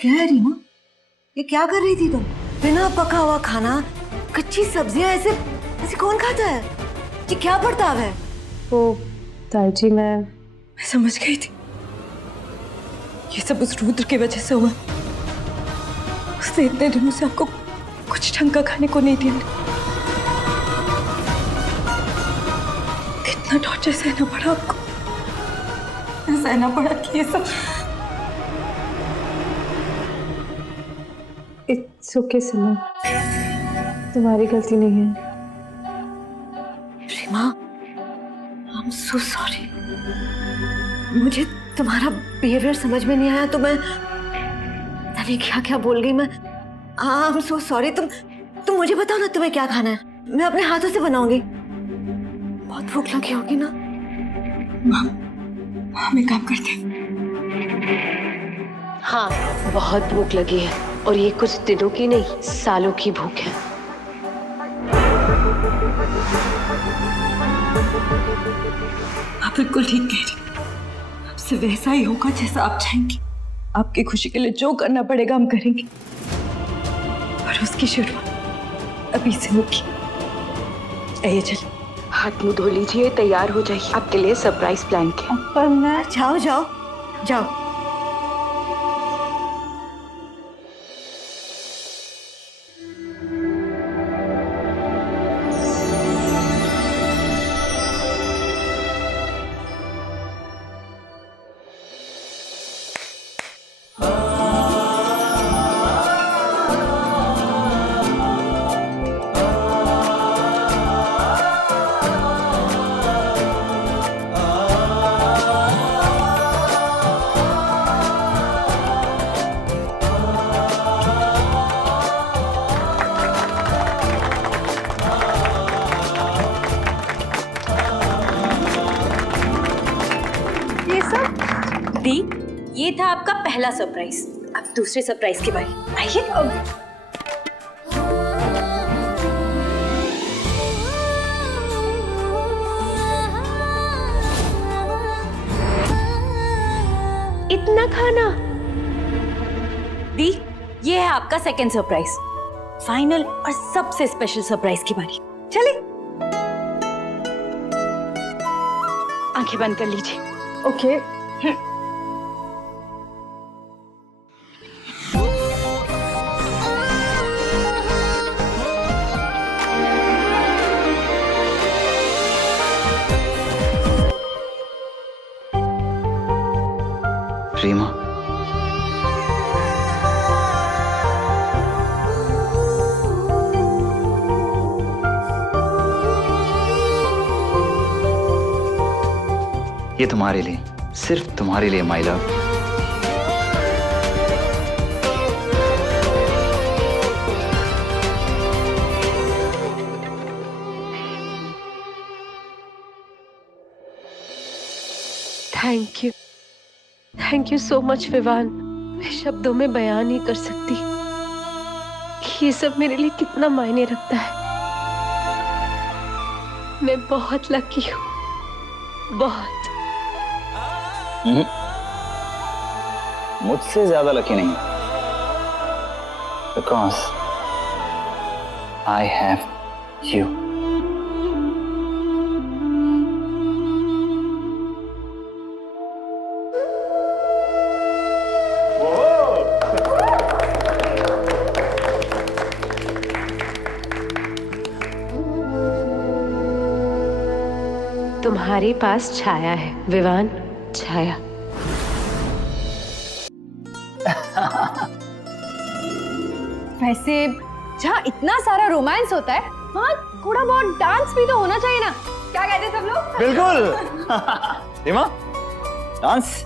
क्या है रीमा, ये क्या कर रही थी तुम? बिना पका हुआ खाना, कच्ची सब्जियां ऐसे ऐसे कौन खाता है? ये क्या बर्ताव है? वो ताई मैं समझ गई थी ये सब उस रुद्र की वजह से हुआ। उसने इतने दिनों से आपको कुछ ढंग का खाने को नहीं दिया। कितना टॉर्चर सहना पड़ा आपको, सहना पड़ा कि ये सब। इट्स ओके सिमरन, तुम्हारी गलती नहीं है। Reema, I am so sorry. मुझे तुम्हारा बिहेवियर समझ में नहीं आया तो मैं पता नहीं क्या क्या बोल गई मैं। आई एम सो सॉरी। तुम मुझे बताओ ना तुम्हें क्या खाना है, मैं अपने हाथों से बनाऊंगी। बहुत भूख लगी होगी ना? हम एक काम करते हैं। हाँ, बहुत भूख लगी है और ये कुछ दिनों की नहीं, सालों की भूख है। आप बिल्कुल ठीक कह रही। आपसे वैसा ही होगा जैसा आप चाहेंगी। आपकी खुशी के लिए जो करना पड़ेगा हम करेंगे, और उसकी शुरुआत अभी से होगी। आइए चल, हाथ मुंह धो लीजिए, तैयार हो जाइए, आपके लिए सरप्राइज प्लान किया। पर मैं जाओ जाओ जाओ। ये था आपका पहला सरप्राइज। अब दूसरे सरप्राइज की बारी। आइए। इतना खाना। दी, ये है आपका सेकंड सरप्राइज, फाइनल और सबसे स्पेशल सरप्राइज की बारी। चलिए, आंखें बंद कर लीजिए। ओके। रीमा, ये तुम्हारे लिए, सिर्फ तुम्हारे लिए my love. Thank you so much Vivaan. मैं शब्दों में बयान नहीं कर सकती कि ये सब मेरे लिए कितना मायने रखता है। मैं बहुत लकी हूँ, बहुत। मुझसे ज्यादा लकी नहीं, बिकॉज आई हैव यू। तुम्हारे पास छाया है विवान, छाया। वैसे जहाँ इतना सारा रोमांस होता है वहाँ थोड़ा बहुत डांस भी तो होना चाहिए ना? क्या कहते हैं सब लोग? बिल्कुल। Reema, dance.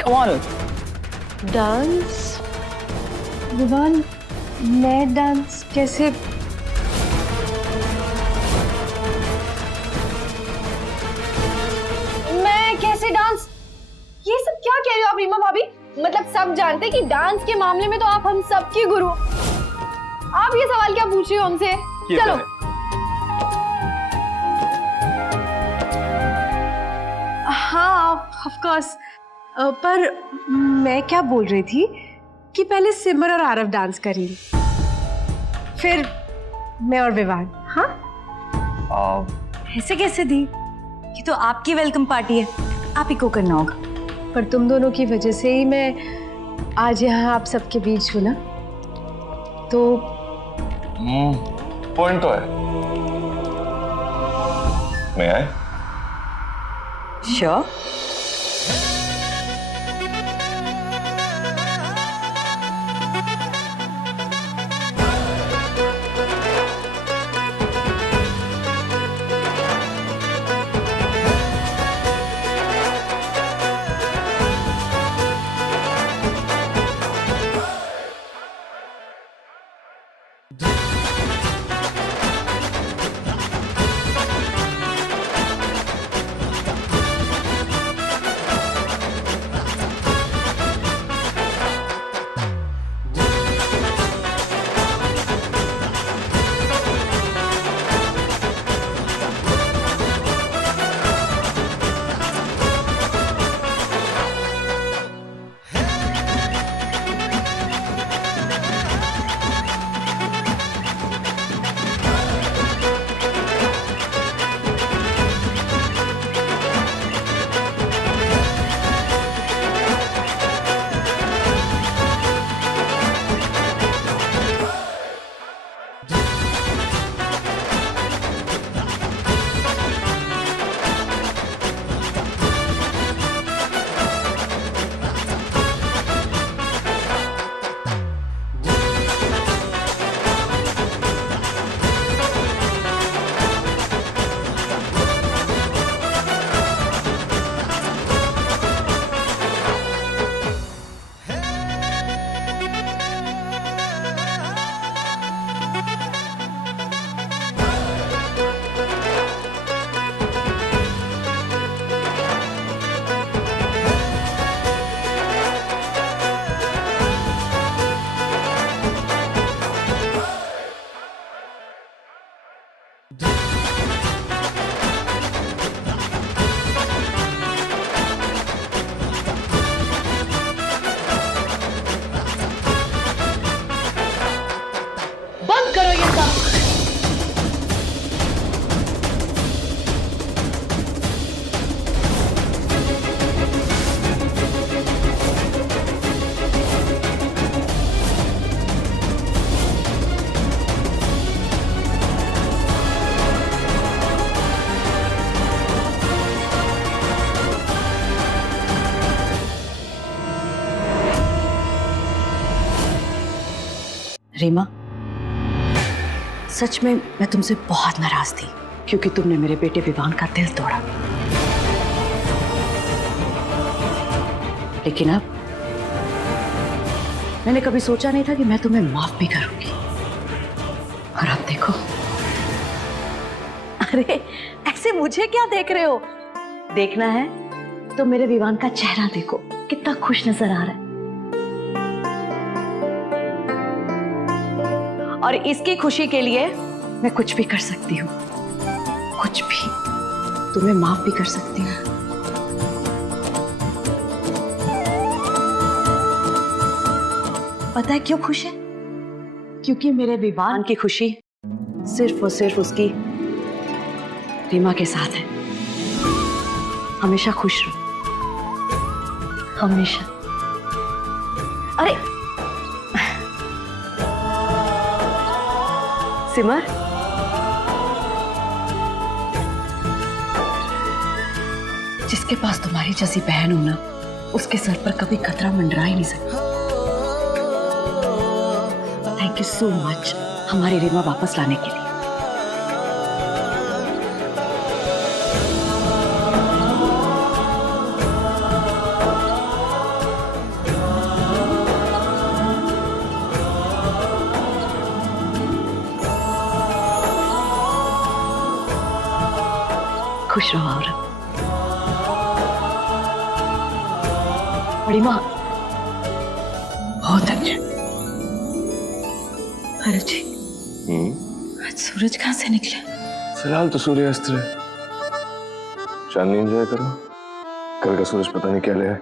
Come on. Dance? Vivaan, मैं डांस कैसे? मैं कैसे डांस? ये सब क्या कह रहे हो आप रीमा भाभी? मतलब सब जानते हैं कि डांस के मामले में तो आप हम सबकी गुरु। आप ये सवाल क्या पूछ रहे हो हमसे? चलो। हाँ, ऑफ कोर्स। पर मैं क्या बोल रही थी कि पहले सिमर और आरव डांस करेंगे, फिर मैं और विवान। हाँ, ऐसे कैसे दी? ये तो आपकी वेलकम पार्टी है, आप ही को करना होगा। पर तुम दोनों की वजह से ही मैं आज यहाँ आप सबके बीच हूँ ना, तो पॉइंट तो है। मैं आए? श्योर। रीमा, सच में मैं तुमसे बहुत नाराज थी क्योंकि तुमने मेरे बेटे विवान का दिल तोड़ा। लेकिन अब मैंने कभी सोचा नहीं था कि मैं तुम्हें माफ भी करूंगी। और अब देखो। अरे ऐसे मुझे क्या देख रहे हो? देखना है तो मेरे विवान का चेहरा देखो, कितना खुश नजर आ रहा है। और इसकी खुशी के लिए मैं कुछ भी कर सकती हूँ, कुछ भी। तुम्हें माफ भी कर सकती हूँ। पता है क्यों खुश है? क्योंकि मेरे विवान की खुशी सिर्फ और सिर्फ उसकी रीमा के साथ है। हमेशा खुश रहो, हमेशा। अरे सिमर, जिसके पास तुम्हारी जैसी बहन हो ना, उसके सर पर कभी खतरा मंडरा ही नहीं सकता। थैंक यू सो मच हमारी रीमा वापस लाने के लिए। खुश रहो। और बड़ी माँ बहुत अच्छे। अरे जी, आज सूरज कहाँ से निकला? फिलहाल तो सूर्यास्त है। चांदनी एंजॉय करो। कल का सूरज पता नहीं क्या ले आए।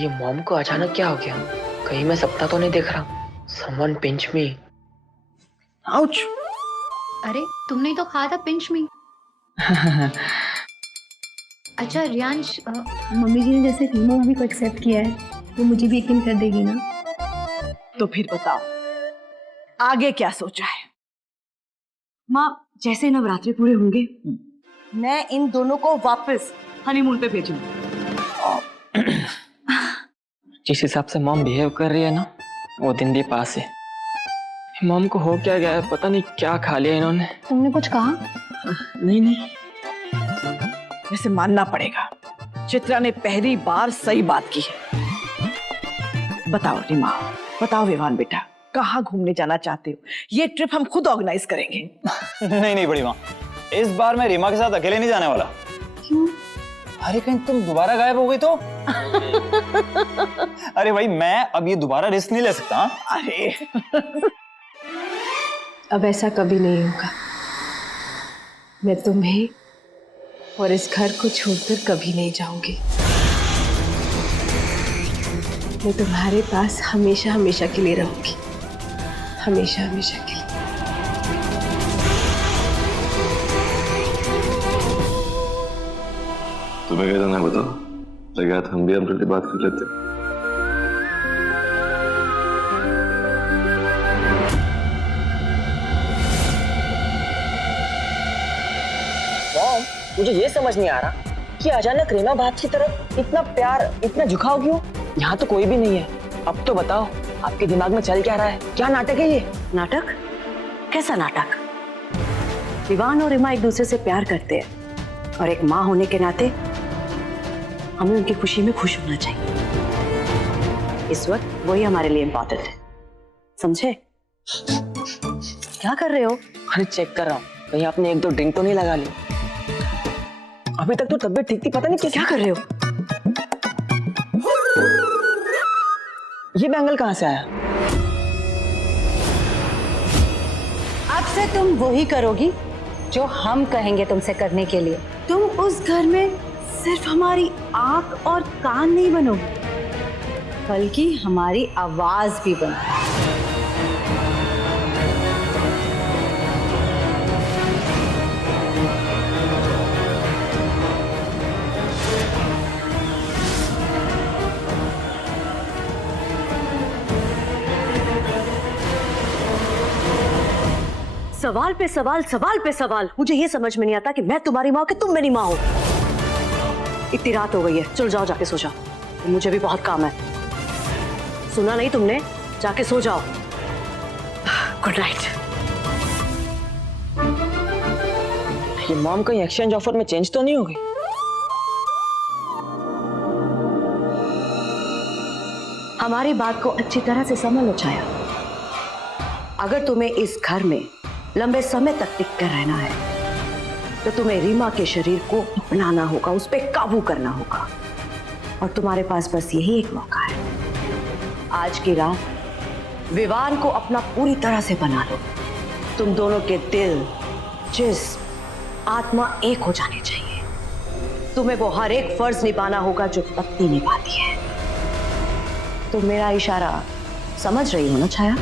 ये मॉम को अचानक क्या हो गया? कहीं मैं सपना तो नहीं देख रहा? Someone pinch me. Ouch! अरे तुमने तो कहा था पिंच मी। अच्छा रियांश, मम्मी जी ने जैसे रीमा भाभी को एक्सेप्ट किया है वो मुझे भी यकीन कर देगी ना? तो फिर बताओ आगे क्या सोचा है? माँ, जैसे नवरात्रि पूरे होंगे मैं इन दोनों को वापस हनीमून पे भेजूंगी। जिस हिसाब से मॉम बिहेव कर रही है ना, वो दिन भी पास है। मॉम को हो क्या गया है, पता नहीं क्या खा लिया इन्होंने। तुमने कुछ कहा? नहीं। वैसे मानना पड़ेगा, चित्रा ने पहली बार सही बात की है। बताओ रीमा, बताओ विवान बेटा, कहाँ घूमने जाना चाहते हो? ये ट्रिप हम खुद ऑर्गेनाइज करेंगे। नहीं बड़ी माँ, इस बार मैं रीमा के साथ अकेले नहीं जाने वाला। क्यों? अरे कहीं तुम दोबारा गायब हो गई तो? अरे भाई, मैं अब ये दोबारा रिस्क नहीं ले सकता। अरे अब ऐसा कभी नहीं होगा। मैं तुम्हें और इस घर को छोड़कर कभी नहीं जाऊंगी। मैं तुम्हारे पास हमेशा हमेशा के लिए रहूंगी, हमेशा हमेशा के लिए। तुम्हें क्या जाना है बताओ? लगा था हम भी अपनी बात कर लेते। मॉम, मुझे ये समझ नहीं आ रहा कि अचानक रीमा भाभी की तरफ इतना प्यार, इतना झुकाव क्यों? यहाँ तो कोई भी नहीं है। अब तो बताओ, आपके दिमाग में चल क्या रहा है? क्या नाटक है ये? नाटक? कैसा नाटक? विवान और रीमा एक दूसरे से प्यार करते हैं और एक माँ होने के नाते हमें उनकी खुशी में खुश होना चाहिए। इस वक्त वही हमारे लिए इम्पोर्टेंट है, समझे? क्या कर रहे हो? अरे चेक कर रहा हूँ, कहीं आपने एक दो ड्रिंक तो नहीं लगा ली? अभी तक तो तबीयत ठीक थी, पता नहीं क्या कर रहे हो? ये बैंगल कहाँ से आया? अब से तुम वही करोगी जो हम कहेंगे तुमसे करने के लिए। तुम उस घर में सिर्फ हमारी आंख और कान नहीं बनोगी, बल्कि हमारी आवाज भी बनो। सवाल पे सवाल, सवाल पे सवाल। मुझे ये समझ में नहीं आता कि मैं तुम्हारी माँ हो कि तुम मेरी माँ हो। इतनी रात हो गई है, चलो जाओ जाके सो जाओ, मुझे भी बहुत काम है। सुना नहीं तुमने? जाके सो जाओ। Good night. ये मॉम कहीं एक्सचेंज ऑफर में चेंज तो नहीं हो गई? हमारी बात को अच्छी तरह से समझ लो छाया। अगर तुम्हें इस घर में लंबे समय तक टिक कर रहना है तो तुम्हें रीमा के शरीर को अपनाना होगा, उस पर काबू करना होगा। और तुम्हारे पास बस यही एक मौका है। आज की रात विवान को अपना पूरी तरह से बना लो। तुम दोनों के दिल, जिस्म, आत्मा एक हो जाने चाहिए। तुम्हें वो हर एक फर्ज निभाना होगा जो पत्नी निभाती है। तुम मेरा इशारा समझ रही हो ना छाया?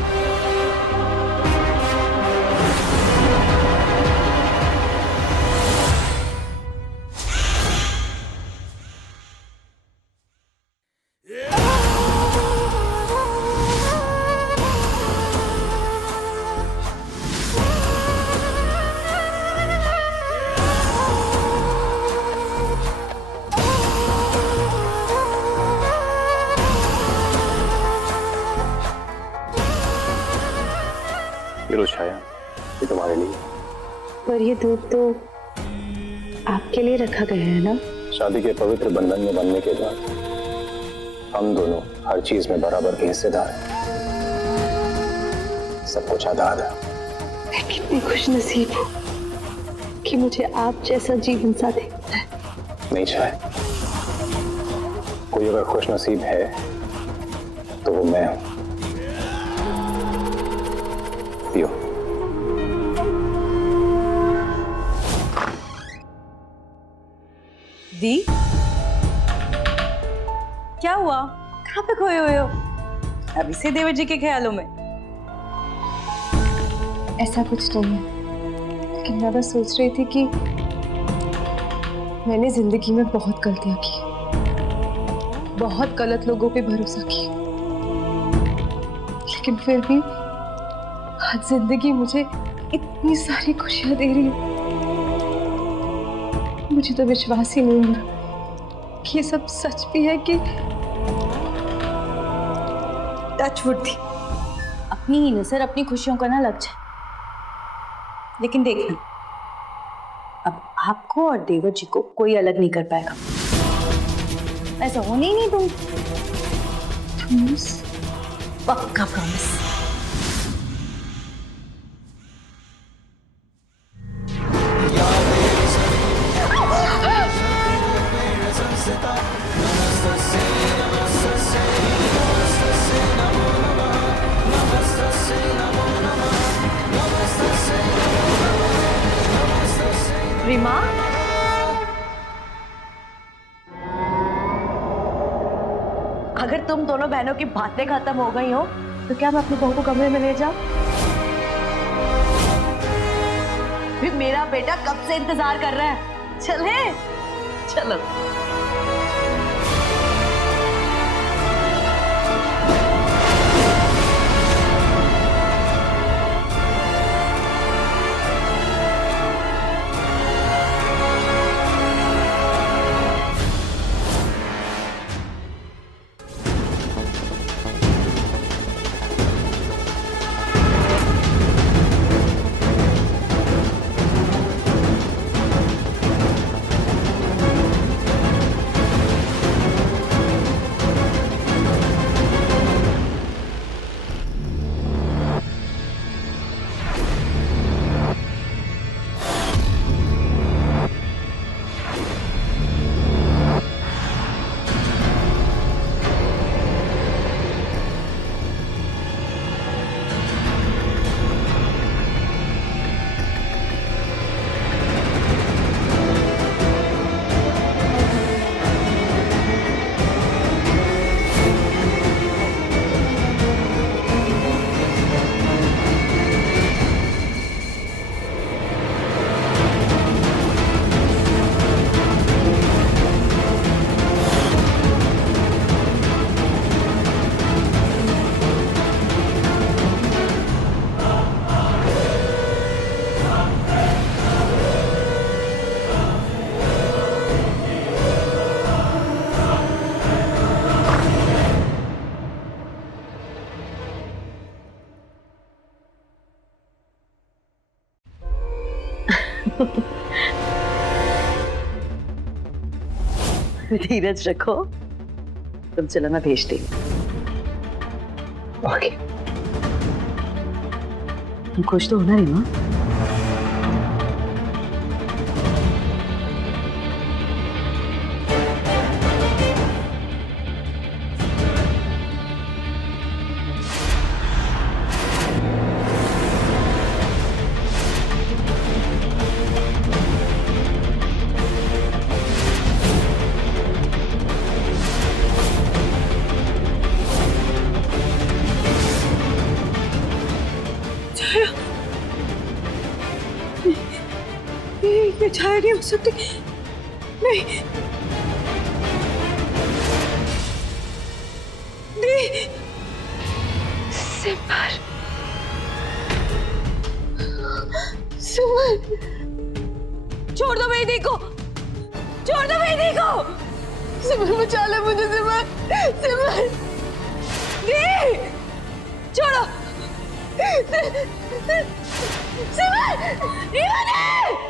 लो छाया, ये तुम्हारे लिए। पर ये दूध तो आपके लिए रखा गया है ना? शादी के पवित्र बंधन में बनने के बाद हम दोनों हर चीज में बराबर के हिस्सेदार हैं। सब कुछ आजाद है। मैं कितनी खुश नसीब हूँ कि मुझे आप जैसा जीवन साथी मिला है। नहीं छाया, कोई अगर खुश नसीब है तो वो मैं हूं। पियो। दी, क्या हुआ? कहाँ पे खोए हुए हो? अभी से देवर जी के ख्यालों में? ऐसा कुछ नहीं है, लेकिन मैं बस सोच रही थी कि मैंने जिंदगी में बहुत गलतियां की, बहुत गलत लोगों पे भरोसा किया, लेकिन फिर भी आज जिंदगी मुझे इतनी सारी खुशियां दे रही है। मुझे तो विश्वास ही नहीं हो रहा कि ये सब सच भी है कि टचवुड थी, अपनी ही नजर अपनी खुशियों का ना लग जाए। लेकिन देखना, अब आपको और देवर जी को कोई अलग नहीं कर पाएगा। ऐसा होने ही नहीं दूंगी। पक्का प्रॉमिस। रीमा, अगर तुम दोनों बहनों की बातें खत्म हो गई हो तो क्या मैं अपनी बहू को कमरे में ले जाऊं? भी मेरा बेटा कब से इंतजार कर रहा है। चले, चलो। धीरज रखो, तुम चलो, मैं भेजती हूँ। ओके। तुम खुश तो हो ना रीमा? ये छाया नहीं हो सकती। नहीं, नहीं। सिमर, सिमर, छोड़ दो मेरी को, छोड़ दो मेरी को। सिमर बचा ले मुझे, सिमर, सिमर, नहीं, छोड़ो, सिमर, नहीं।